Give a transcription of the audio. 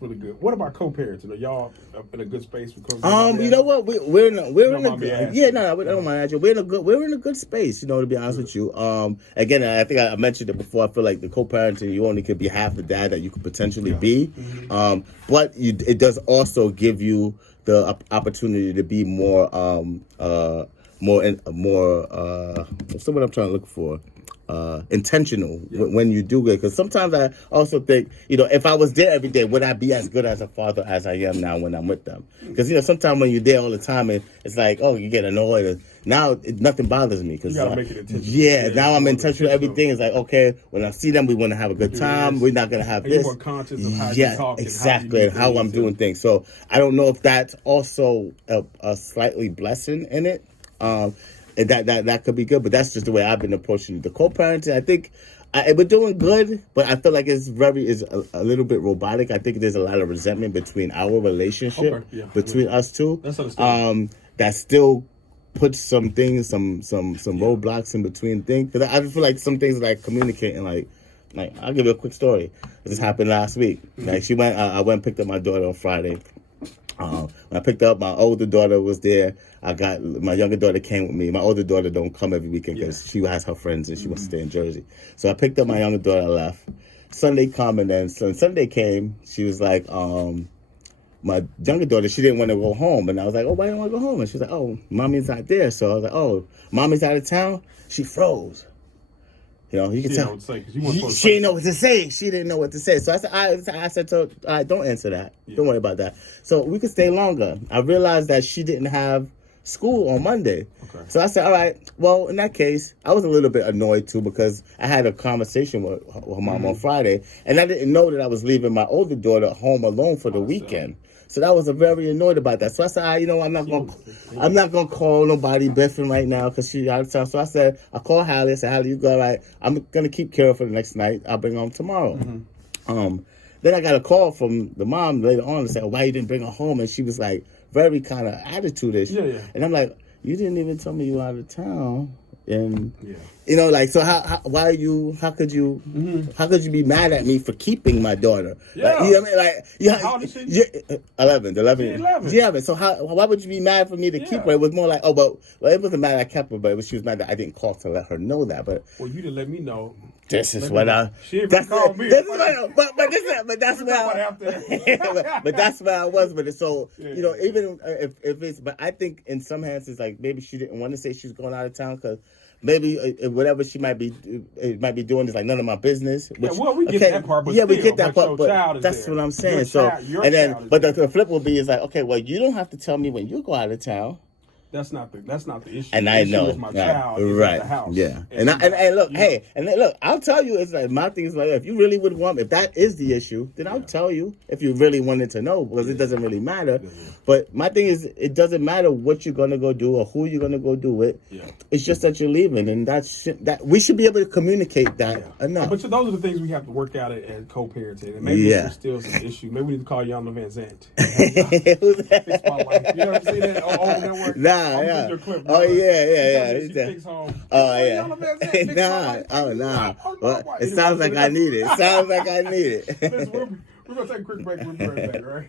really good. What about co-parenting? Are y'all in a good space? You know what? We're in a good. Yeah, no, I don't mind. We're in a good space. You know, to be honest with you. Again, I think I mentioned it before. I feel like the co-parenting, you only could be half the dad that you could potentially be. But it does also give you the opportunity to be more what's the word I'm trying to look for? Intentional when you do it, because sometimes I also think, if I was there every day, would I be as good as a father as I am now when I'm with them? Because sometimes when you're there all the time, it's like, oh, you get annoyed. And now nothing bothers me because you gotta make it intentional. Now I'm intentional. Everything is like, okay, when I see them, we want to have a good time. We're not gonna have this. You're more conscious of how you talk, exactly, and how I'm doing things. So I don't know if that's also a slightly blessing in it. And that could be good, but that's just the way I've been approaching the co-parenting. I think we're doing good, but I feel like it's a little bit robotic. I think there's a lot of resentment between our relationship, between us two. That's understandable. That still puts some things, some roadblocks in between things. Because I feel like some things are like communicating, like I'll give you a quick story. This happened last week. Like I went and picked up my daughter on Friday. When I picked up, my older daughter was there. My younger daughter came with me. My older daughter don't come every weekend because she has her friends and she wants to stay in Jersey. So I picked up my younger daughter, I left. Sunday come, and then Sunday came, she was like, my younger daughter, she didn't want to go home. And I was like, oh, why don't you want to go home? And she was like, oh, mommy's not there. So I was like, oh, mommy's out of town? She froze. You can tell. She didn't know what to say. She didn't know what to say. So I said to her, all right, don't answer that. Don't worry about that. So we could stay longer. I realized that she didn't have school on Monday. Okay. So I said, all right, well, in that case, I was a little bit annoyed too because I had a conversation with her mom on Friday, and I didn't know that I was leaving my older daughter home alone for the weekend. So I was very annoyed about that. So I said, I'm not gonna call nobody biffing right now because she's out of town. So I said, I called Hallie. I said, Hallie, you go, all right. I'm gonna keep Kara for the next night. I'll bring her home tomorrow. Then I got a call from the mom later on and said, why you didn't bring her home? And she was like very kind of attitude-ish. Yeah. And I'm like, you didn't even tell me you were out of town. And so how could you be mad at me for keeping my daughter? Yeah. How old is she? 11. So why would you be mad for me to keep her? It was more like, well, it wasn't mad I kept her, but she was mad that I didn't call to let her know that. But you didn't let me know. This is what I. She even called me. But that's where I was with it. So even if it's, but I think in some hands it's like maybe she didn't want to say she's going out of town because maybe whatever she might be doing is like none of my business. Which, we get that part. But we get that part. But that's what I'm saying. The flip will be is like, okay, well, you don't have to tell me when you go out of town. That's not the issue. And I know, is my child right? Is at the house. Yeah, and look, I'll tell you. It's like my thing is like, if you really would want, if that is the issue, then I'll tell you. If you really wanted to know, because it doesn't really matter. But my thing is, it doesn't matter what you're gonna go do or who you're gonna go do it. It's just that you're leaving, and that we should be able to communicate that enough. But those are the things we have to work out at co-parenting, and maybe there's still some issue. Maybe we need to call Yana Van Zant. Who's that? Fix my life. You ever see that on network? Nah. Your clip, oh yeah. She takes home. Oh yeah. Nah. Well, it sounds like I need it. Listen, we're gonna take a quick break. We'll be right back, all right?